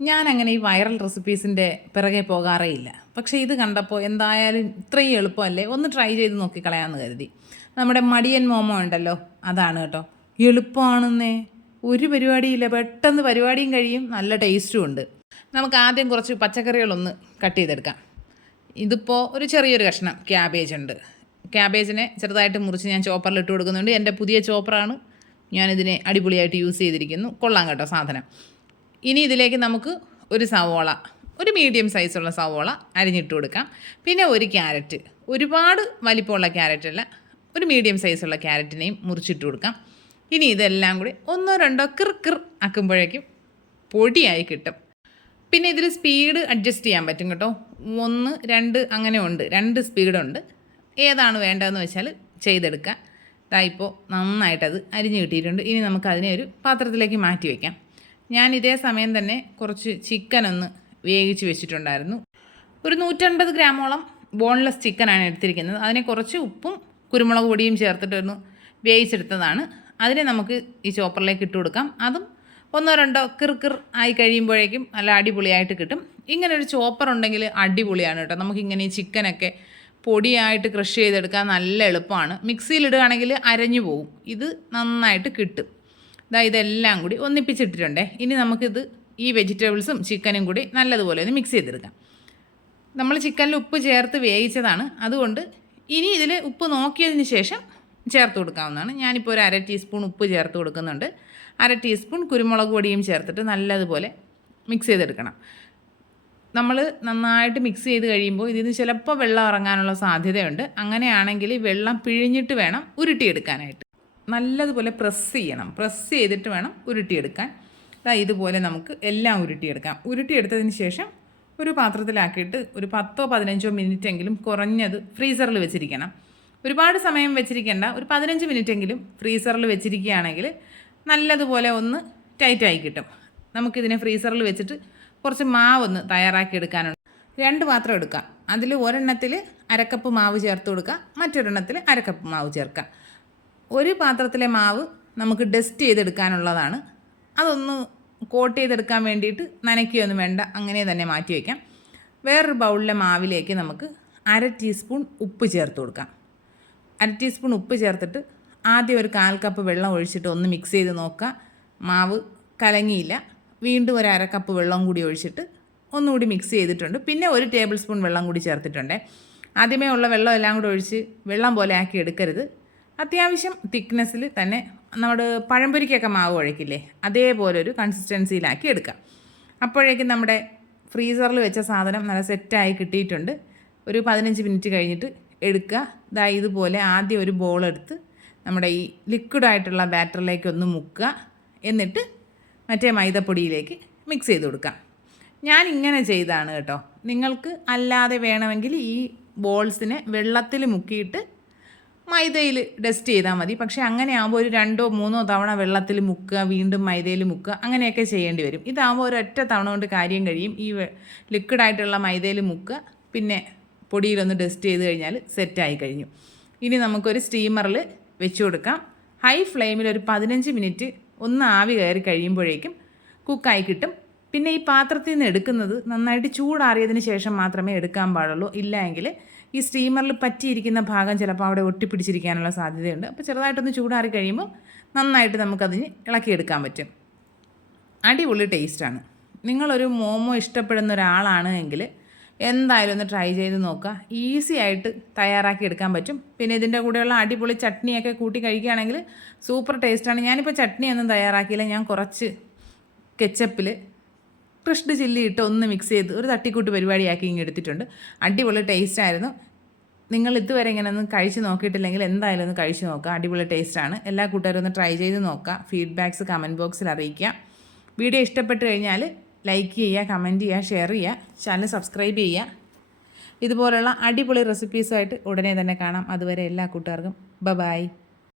ഞാൻ അങ്ങനെ ഈ വൈറൽ റെസിപ്പീസിൻ്റെ പിറകെ പോകാറേ ഇല്ല. പക്ഷേ ഇത് കണ്ടപ്പോൾ എന്തായാലും ഇത്രയും എളുപ്പമല്ലേ, ഒന്ന് ട്രൈ ചെയ്ത് നോക്കിക്കളയാമെന്ന് കരുതി. നമ്മുടെ മടിയൻ മോമോ ഉണ്ടല്ലോ, അതാണ് കേട്ടോ. എളുപ്പമാണെന്നേ, ഒരു പരിപാടിയില്ല, പെട്ടെന്ന് പരിപാടിയും കഴിയും, നല്ല ടേസ്റ്റും ഉണ്ട്. നമുക്ക് ആദ്യം കുറച്ച് പച്ചക്കറികളൊന്ന് കട്ട് ചെയ്തെടുക്കാം. ഇതിപ്പോൾ ഒരു ചെറിയൊരു കഷ്ണം ക്യാബേജ് ഉണ്ട്. ക്യാബേജിനെ ചെറുതായിട്ട് മുറിച്ച് ഞാൻ ചോപ്പറിൽ ഇട്ട് കൊടുക്കുന്നുണ്ട്. എൻ്റെ പുതിയ ചോപ്പറാണ്, ഞാനിതിനെ അടിപൊളിയായിട്ട് യൂസ് ചെയ്തിരിക്കുന്നു. കൊള്ളാം കേട്ടോ സാധനം. ഇനി ഇതിലേക്ക് നമുക്ക് ഒരു സവോള, ഒരു മീഡിയം സൈസുള്ള സവോള അരിഞ്ഞിട്ട് കൊടുക്കാം. പിന്നെ ഒരു ക്യാരറ്റ്, ഒരുപാട് വലിപ്പമുള്ള ക്യാരറ്റല്ല, ഒരു മീഡിയം സൈസുള്ള ക്യാരറ്റിനെയും മുറിച്ചിട്ട് കൊടുക്കാം. ഇനി ഇതെല്ലാം കൂടി ഒന്നോ രണ്ടോ കിർ ആക്കുമ്പോഴേക്കും പൊടിയായി കിട്ടും. പിന്നെ ഇതിൽ സ്പീഡ് അഡ്ജസ്റ്റ് ചെയ്യാൻ പറ്റും കേട്ടോ. 1, 2 അങ്ങനെ ഉണ്ട്, 2 സ്പീഡുണ്ട്. ഏതാണ് വേണ്ടതെന്ന് വെച്ചാൽ ചെയ്തെടുക്കുക. ഇപ്പോൾ നന്നായിട്ടത് അരിഞ്ഞ് കിട്ടിയിട്ടുണ്ട്. ഇനി നമുക്കതിനെ ഒരു പാത്രത്തിലേക്ക് മാറ്റി വയ്ക്കാം. ഞാൻ ഇതേ സമയം തന്നെ കുറച്ച് ചിക്കനൊന്ന് വേവിച്ച് വെച്ചിട്ടുണ്ടായിരുന്നു. ഒരു 150 ഗ്രാമോളം ബോൺലെസ് ചിക്കനാണ് എടുത്തിരിക്കുന്നത്. അതിനെ കുറച്ച് ഉപ്പും കുരുമുളക് പൊടിയും ചേർത്തിട്ടൊന്ന് വേവിച്ചെടുത്തതാണ്. അതിനെ നമുക്ക് ഈ ചോപ്പറിലേക്ക് ഇട്ട് കൊടുക്കാം. അതും ഒന്നോ രണ്ടോ കിർ ആയി കഴിയുമ്പോഴേക്കും നല്ല അടിപൊളിയായിട്ട് കിട്ടും. ഇങ്ങനെ ഒരു ചോപ്പർ ഉണ്ടെങ്കിൽ അടിപൊളിയാണ് കേട്ടോ. നമുക്കിങ്ങനെ ഈ ചിക്കനൊക്കെ പൊടിയായിട്ട് ക്രഷ് ചെയ്തെടുക്കാൻ നല്ല എളുപ്പമാണ്. മിക്സിയിലിടുകയാണെങ്കിൽ അരഞ്ഞു പോകും, ഇത് നന്നായിട്ട് കിട്ടും. ഇതെല്ലാം കൂടി ഒന്നിപ്പിച്ചിട്ടിട്ടുണ്ടേ. ഇനി നമുക്കിത് ഈ വെജിറ്റബിൾസും ചിക്കനും കൂടി നല്ലതുപോലെ ഒന്ന് മിക്സ് ചെയ്തെടുക്കാം. നമ്മൾ ചിക്കനിൽ ഉപ്പ് ചേർത്ത് വേവിച്ചതാണ്, അതുകൊണ്ട് ഇനി ഇതിൽ ഉപ്പ് നോക്കിയതിന് ശേഷം ചേർത്ത് കൊടുക്കാവുന്നതാണ്. ഞാനിപ്പോൾ ഒരു 1/2 ടീസ്പൂൺ ഉപ്പ് ചേർത്ത് കൊടുക്കുന്നുണ്ട്. 1/2 ടീസ്പൂൺ കുരുമുളക് പൊടിയും ചേർത്തിട്ട് നല്ലതുപോലെ മിക്സ് ചെയ്തെടുക്കണം. നമ്മൾ നന്നായിട്ട് മിക്സ് ചെയ്ത് കഴിയുമ്പോൾ ഇതിന് ചിലപ്പോൾ വെള്ളം ഇറങ്ങാനുള്ള സാധ്യതയുണ്ട്. അങ്ങനെയാണെങ്കിൽ വെള്ളം പിഴിഞ്ഞിട്ട് വേണം ഉരുട്ടിയെടുക്കാനായിട്ട്. നല്ലതുപോലെ പ്രസ് ചെയ്യണം, പ്രസ് ചെയ്തിട്ട് വേണം ഉരുട്ടിയെടുക്കാൻ. ഇതുപോലെ നമുക്ക് എല്ലാം ഉരുട്ടിയെടുക്കാം. ഉരുട്ടിയെടുത്തതിന് ശേഷം ഒരു പാത്രത്തിലാക്കിയിട്ട് ഒരു 10-15 മിനിറ്റെങ്കിലും കുറഞ്ഞത് ഫ്രീസറിൽ വെച്ചിരിക്കണം. ഒരുപാട് സമയം വെച്ചിരിക്കേണ്ട, ഒരു 15 മിനിറ്റെങ്കിലും ഫ്രീസറിൽ വെച്ചിരിക്കുകയാണെങ്കിൽ നല്ലതുപോലെ ഒന്ന് ടൈറ്റായി കിട്ടും. നമുക്കിതിനെ ഫ്രീസറിൽ വെച്ചിട്ട് കുറച്ച് മാവൊന്ന് തയ്യാറാക്കി എടുക്കാനുണ്ട്. 2 പാത്രം എടുക്കാം. അതിൽ ഒരെണ്ണത്തിൽ 1/2 കപ്പ് മാവ് ചേർത്ത് കൊടുക്കുക, മറ്റൊരെണ്ണത്തിൽ 1/2 കപ്പ് മാവ് ചേർക്കാം. ഒരു പാത്രത്തിലെ മാവ് നമുക്ക് ഡസ്റ്റ് ചെയ്തെടുക്കാനുള്ളതാണ്. അതൊന്ന് കോട്ട് ചെയ്തെടുക്കാൻ വേണ്ടിയിട്ട് നനയ്ക്കുകയൊന്നും വേണ്ട, അങ്ങനെ തന്നെ മാറ്റി വയ്ക്കാം. വേറൊരു ബൗളിലെ മാവിലേക്ക് നമുക്ക് 1/2 ടീസ്പൂൺ ഉപ്പ് ചേർത്ത് കൊടുക്കാം. 1/2 ടീസ്പൂൺ ഉപ്പ് ചേർത്തിട്ട് ആദ്യം ഒരു 1/4 കപ്പ് വെള്ളം ഒഴിച്ചിട്ട് ഒന്ന് മിക്സ് ചെയ്ത് നോക്കുക. മാവ് കലങ്ങിയില്ല, വീണ്ടും ഒരു 1/2 കപ്പ് വെള്ളം കൂടി ഒഴിച്ചിട്ട് ഒന്നുകൂടി മിക്സ് ചെയ്തിട്ടുണ്ട്. പിന്നെ 1 ടേബിൾ സ്പൂൺ വെള്ളം കൂടി ചേർത്തിട്ടുണ്ട്. ആദ്യമേ ഉള്ള വെള്ളം എല്ലാം കൂടി ഒഴിച്ച് വെള്ളം പോലെ ആക്കി എടുക്കരുത്. അത്യാവശ്യം തിക്നെസ്സിൽ തന്നെ നമ്മുടെ പഴംപൊരിക്കൊക്കെ മാവ് കുഴക്കില്ലേ, അതേപോലെ ഒരു കൺസിസ്റ്റൻസിയിലാക്കി എടുക്കാം. അപ്പോഴേക്കും നമ്മുടെ ഫ്രീസറിൽ വെച്ച സാധനം നല്ല സെറ്റായി കിട്ടിയിട്ടുണ്ട്. ഒരു 15 മിനിറ്റ് കഴിഞ്ഞിട്ട് എടുക്കുക. ഇതുപോലെ ആദ്യം ഒരു ബോളെടുത്ത് നമ്മുടെ ഈ ലിക്വിഡായിട്ടുള്ള ബാറ്ററിലേക്ക് ഒന്ന് മുക്കുക. എന്നിട്ട് മറ്റേ മൈദപ്പൊടിയിലേക്ക് മിക്സ് ചെയ്ത് കൊടുക്കാം. ഞാൻ ഇങ്ങനെ ചെയ്താണ് കേട്ടോ. നിങ്ങൾക്ക് അല്ലാതെ വേണമെങ്കിൽ ഈ ബോൾസിനെ വെള്ളത്തിൽ മുക്കിയിട്ട് മൈദയിൽ ഡസ്റ്റ് ചെയ്താൽ മതി. പക്ഷേ അങ്ങനെ ആകുമ്പോൾ ഒരു 2-3 തവണ വെള്ളത്തിൽ മുക്കുക, വീണ്ടും മൈദയിൽ മുക്കുക, അങ്ങനെയൊക്കെ ചെയ്യേണ്ടി വരും. ഇതാകുമ്പോൾ ഒരൊറ്റ തവണ കൊണ്ട് കാര്യം കഴിയും. ഈ ലിക്വിഡായിട്ടുള്ള മൈദയിൽ മുക്കുക, പിന്നെ പൊടിയിലൊന്ന് ഡസ്റ്റ് ചെയ്ത് കഴിഞ്ഞാൽ സെറ്റായി കഴിഞ്ഞു. ഇനി നമുക്കൊരു സ്റ്റീമറിൽ വെച്ച് കൊടുക്കാം. ഹൈ ഫ്ലെയിമിൽ ഒരു 15 മിനിറ്റ് ഒന്ന് ആവി കയറി കഴിയുമ്പോഴേക്കും കുക്കായി കിട്ടും. പിന്നെ ഈ പാത്രത്തിൽ നിന്ന് എടുക്കുന്നത് നന്നായിട്ട് ചൂടാറിയതിന് ശേഷം മാത്രമേ എടുക്കാൻ പാടുള്ളൂ. ഇല്ലെങ്കിൽ ഈ സ്റ്റീമറിൽ പറ്റിയിരിക്കുന്ന ഭാഗം ചിലപ്പോൾ അവിടെ ഒട്ടിപ്പിടിച്ചിരിക്കാനുള്ള സാധ്യതയുണ്ട്. അപ്പോൾ ചെറുതായിട്ടൊന്ന് ചൂടാറി കഴിയുമ്പോൾ നന്നായിട്ട് നമുക്കതിന് ഇളക്കിയെടുക്കാൻ പറ്റും. അടിപൊളി ടേസ്റ്റാണ്. നിങ്ങളൊരു മോമോ ഇഷ്ടപ്പെടുന്ന ഒരാളാണ് എങ്കിൽ എന്തായാലും ഒന്ന് ട്രൈ ചെയ്ത് നോക്കുക. ഈസി ആയിട്ട് തയ്യാറാക്കി എടുക്കാൻ പറ്റും. പിന്നെ ഇതിൻ്റെ കൂടെയുള്ള അടിപൊളി ചട്നിയൊക്കെ കൂട്ടി കഴിക്കുകയാണെങ്കിൽ സൂപ്പർ ടേസ്റ്റാണ്. ഞാനിപ്പോൾ ചട്നിയൊന്നും തയ്യാറാക്കിയില്ല. ഞാൻ കുറച്ച് കെച്ചപ്പിൽ ക്രഷ്ഡ് ചില്ലി ഇട്ട് ഒന്ന് മിക്സ് ചെയ്ത് ഒരു തട്ടിക്കൂട്ട് പരിപാടിയാക്കി ഇങ്ങനെ എടുത്തിട്ടുണ്ട്. അടിപൊളി ടേസ്റ്റായിരുന്നു. നിങ്ങൾ ഇതുവരെ ഇങ്ങനെ ഒന്ന് കഴിച്ച് നോക്കിയിട്ടില്ലെങ്കിൽ എന്തായാലും ഒന്ന് കഴിച്ച് നോക്കുക. അടിപൊളി ടേസ്റ്റാണ്. എല്ലാ കൂട്ടുകാരും ഒന്ന് ട്രൈ ചെയ്ത് നോക്കുക. ഫീഡ്ബാക്ക്സ് കമൻറ്റ് ബോക്സിൽ അറിയിക്കുക. വീഡിയോ ഇഷ്ടപ്പെട്ട് കഴിഞ്ഞാൽ ലൈക്ക് ചെയ്യുക, കമൻറ്റ് ചെയ്യുക, ഷെയർ ചെയ്യുക, ചാനൽ സബ്സ്ക്രൈബ് ചെയ്യുക. ഇതുപോലുള്ള അടിപൊളി റെസിപ്പീസുമായിട്ട് ഉടനെ തന്നെ കാണാം. അതുവരെ എല്ലാ കൂട്ടുകാർക്കും ബൈ.